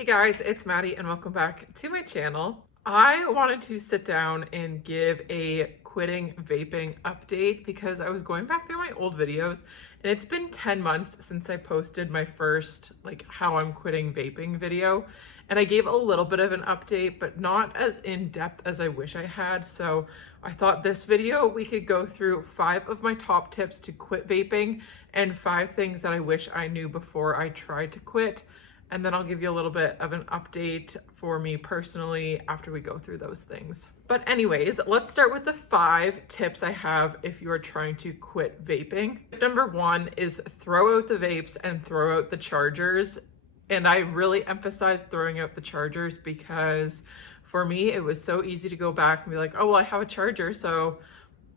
Hey guys, it's Maddie and welcome back to my channel. I wanted to sit down and give a quitting vaping update because I was going back through my old videos and it's been 10 months since I posted my first how I'm quitting vaping video, and I gave a little bit of an update but not as in depth as I wish I had. So I thought this video we could go through 5 of my top tips to quit vaping and 5 things that I wish I knew before I tried to quit. And then I'll give you a little bit of an update for me personally after we go through those things. But anyways, let's start with the 5 tips I have if you are trying to quit vaping. Number 1 is throw out the vapes and throw out the chargers. And I really emphasize throwing out the chargers because for me, it was so easy to go back and be like, oh, well, I have a charger, so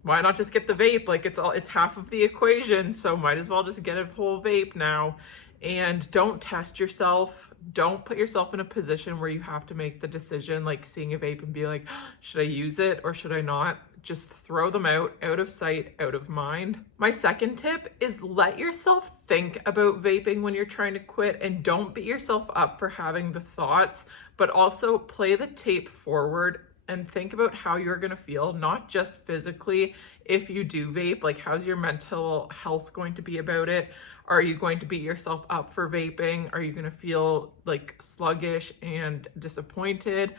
why not just get the vape? Like it's half of the equation, so might as well just get a whole vape now. And don't test yourself. Don't put yourself in a position where you have to make the decision, like seeing a vape and be like, should I use it or should I not? Just throw them out of sight, out of mind. My second tip is let yourself think about vaping when you're trying to quit, and don't beat yourself up for having the thoughts, but also play the tape forward and think about how you're going to feel, not just physically if you do vape. Like, how's your mental health going to be about it? Are you going to beat yourself up for vaping? Are you going to feel like sluggish and disappointed?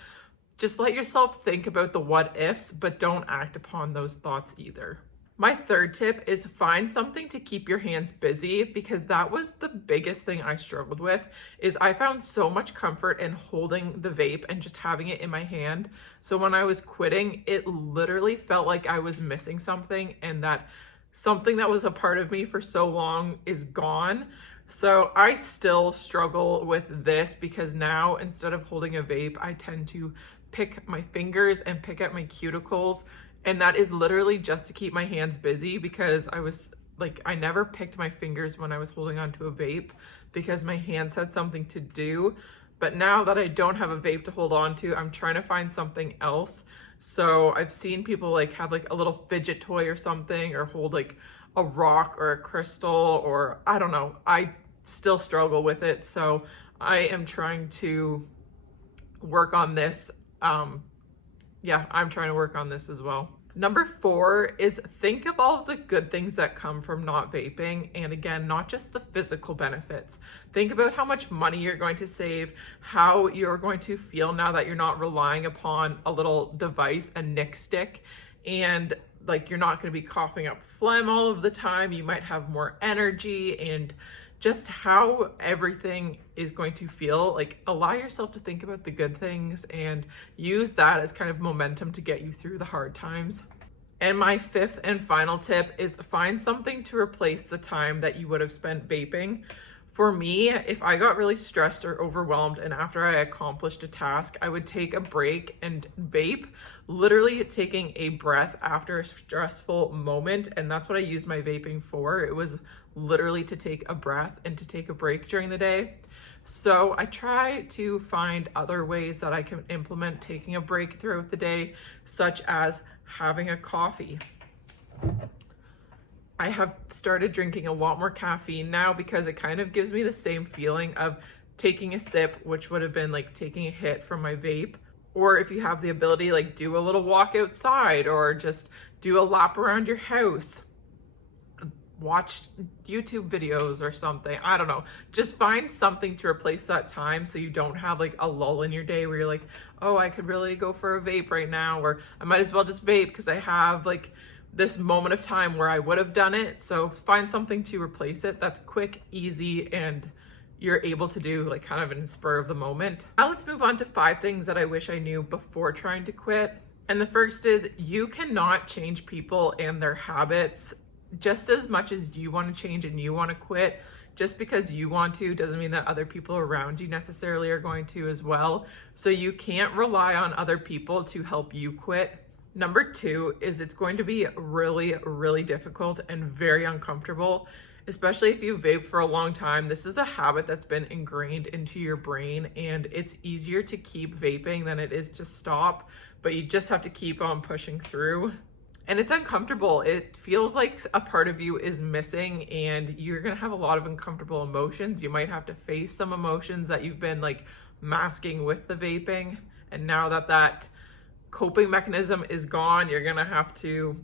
Just let yourself think about the what ifs, but don't act upon those thoughts either. My third tip is find something to keep your hands busy, because that was the biggest thing I struggled with. Is I found so much comfort in holding the vape and just having it in my hand. So when I was quitting, it literally felt like I was missing something, and that something that was a part of me for so long is gone. So I still struggle with this because now instead of holding a vape, I tend to pick my fingers and pick at my cuticles. And that is literally just to keep my hands busy, because I never picked my fingers when I was holding onto a vape because my hands had something to do. But now that I don't have a vape to hold on to, I'm trying to find something else. So I've seen people have a little fidget toy or something, or hold a rock or a crystal, or I don't know. I still struggle with it. So I am trying to work on this. I'm trying to work on this as well. Number 4 is think of all of the good things that come from not vaping. And again, not just the physical benefits. Think about how much money you're going to save, how you're going to feel now that you're not relying upon a little device, a nick stick, and you're not going to be coughing up phlegm all of the time. You might have more energy, and just how everything is going to feel. Allow yourself to think about the good things and use that as kind of momentum to get you through the hard times. And my 5th and final tip is find something to replace the time that you would have spent vaping. For me, if I got really stressed or overwhelmed and after I accomplished a task, I would take a break and vape, literally taking a breath after a stressful moment. And that's what I used my vaping for. It was literally to take a breath and to take a break during the day. So I try to find other ways that I can implement taking a break throughout the day, such as having a coffee. I have started drinking a lot more caffeine now because it kind of gives me the same feeling of taking a sip, which would have been taking a hit from my vape. Or if you have the ability, do a little walk outside or just do a lap around your house. Watch YouTube videos or something. I don't know. Just find something to replace that time so you don't have a lull in your day where you're like, oh, I could really go for a vape right now, or I might as well just vape because I have this moment of time where I would have done it. So find something to replace it that's quick, easy, and you're able to do kind of in spur of the moment. Now let's move on to 5 things that I wish I knew before trying to quit. And the first is you cannot change people and their habits. Just as much as you want to change and you want to quit, just because you want to doesn't mean that other people around you necessarily are going to as well. So you can't rely on other people to help you quit. Number 2 is it's going to be really, really difficult and very uncomfortable, especially if you vape for a long time. This is a habit that's been ingrained into your brain, and it's easier to keep vaping than it is to stop, but you just have to keep on pushing through. And it's uncomfortable. It feels like a part of you is missing, and you're gonna have a lot of uncomfortable emotions. You might have to face some emotions that you've been masking with the vaping. And now that that coping mechanism is gone, you're gonna have to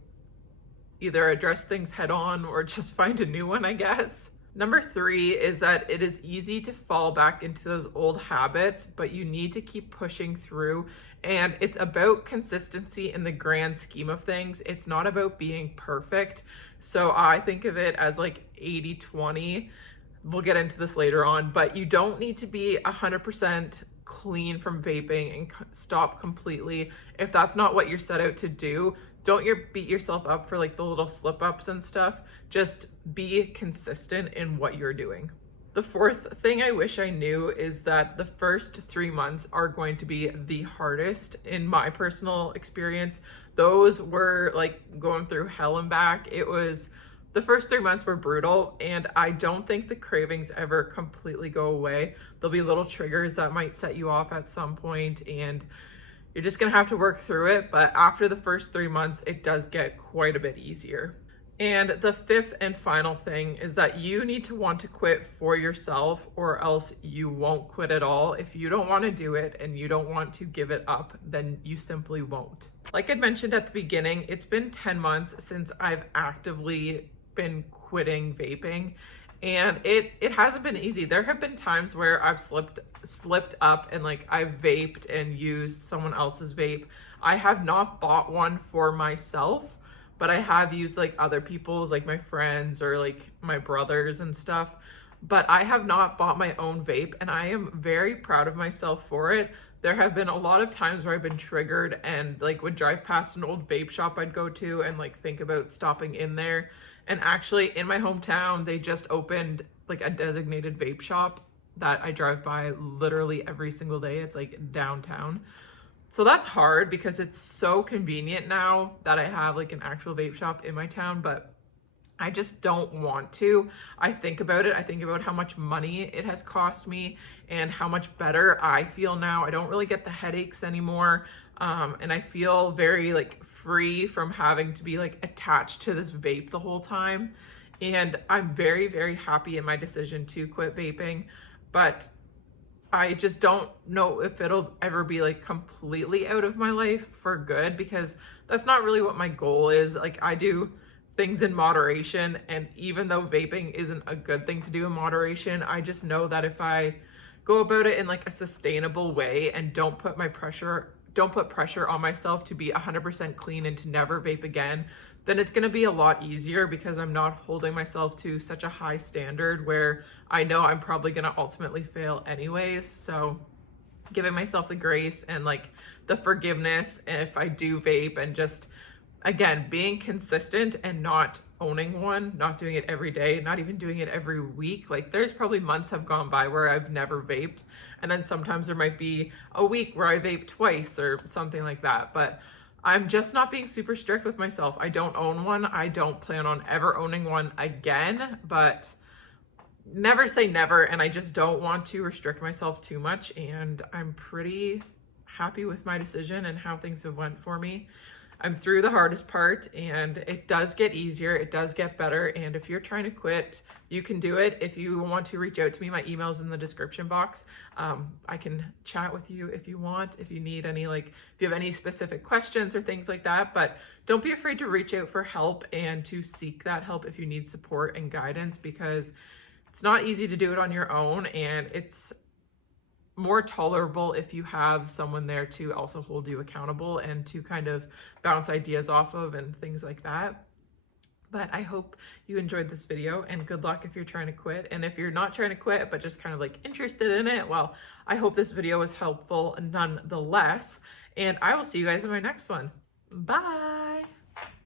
either address things head on or just find a new one, I guess. Number 3 is that it is easy to fall back into those old habits, but you need to keep pushing through. And it's about consistency in the grand scheme of things. It's not about being perfect. So I think of it as like 80-20. We'll get into this later on, but you don't need to be 100% clean from vaping and stop completely. If that's not what you're set out to do, don't beat yourself up for like the little slip ups and stuff. Just be consistent in what you're doing. The 4th thing I wish I knew is that the first 3 months are going to be the hardest in my personal experience. Those were like going through hell and back. The first 3 months were brutal, and I don't think the cravings ever completely go away. There'll be little triggers that might set you off at some point, and you're just gonna have to work through it. But after the first 3 months, it does get quite a bit easier. And the 5th and final thing is that you need to want to quit for yourself, or else you won't quit at all. If you don't want to do it and you don't want to give it up, then you simply won't. Like I mentioned at the beginning, it's been 10 months since I've actively been quitting vaping, and it hasn't been easy. There have been times where I've slipped up and like I've vaped and used someone else's vape. I have not bought one for myself, but I have used like other people's, like my friends or like my brothers and stuff. But I have not bought my own vape, and I am very proud of myself for it. There have been a lot of times where I've been triggered and like would drive past an old vape shop I'd go to and like think about stopping in there. And actually in my hometown, they just opened like a designated vape shop that I drive by literally every single day. It's like downtown. So that's hard because it's so convenient now that I have like an actual vape shop in my town, but I just don't want to. I think about it. I think about how much money it has cost me and how much better I feel now. I don't really get the headaches anymore. And I feel very like free from having to be like attached to this vape the whole time. And I'm very, very happy in my decision to quit vaping, but I just don't know if it'll ever be like completely out of my life for good, because that's not really what my goal is. Like I do things in moderation, and even though vaping isn't a good thing to do in moderation, I just know that if I go about it in like a sustainable way and don't put pressure on myself to be 100% clean and to never vape again, then it's going to be a lot easier, because I'm not holding myself to such a high standard where I know I'm probably going to ultimately fail anyways. So giving myself the grace and like the forgiveness if I do vape, and just again being consistent and not owning one, not doing it every day, not even doing it every week. Like there's probably months have gone by where I've never vaped, and then sometimes there might be a week where I vape twice or something like that. But I'm just not being super strict with myself. I don't own one. I don't plan on ever owning one again, but never say never. And I just don't want to restrict myself too much. And I'm pretty happy with my decision and how things have went for me. I'm through the hardest part, and it does get easier. It does get better. And if you're trying to quit, you can do it. If you want to reach out to me, my email's in the description box. I can chat with you if you want, if you need any, like, if you have any specific questions or things like that. But don't be afraid to reach out for help and to seek that help if you need support and guidance, because it's not easy to do it on your own, and it's more tolerable if you have someone there to also hold you accountable and to kind of bounce ideas off of and things like that. But I hope you enjoyed this video, and good luck if you're trying to quit. And if you're not trying to quit but just kind of like interested in it, well, I hope this video was helpful nonetheless, and I will see you guys in my next one. Bye.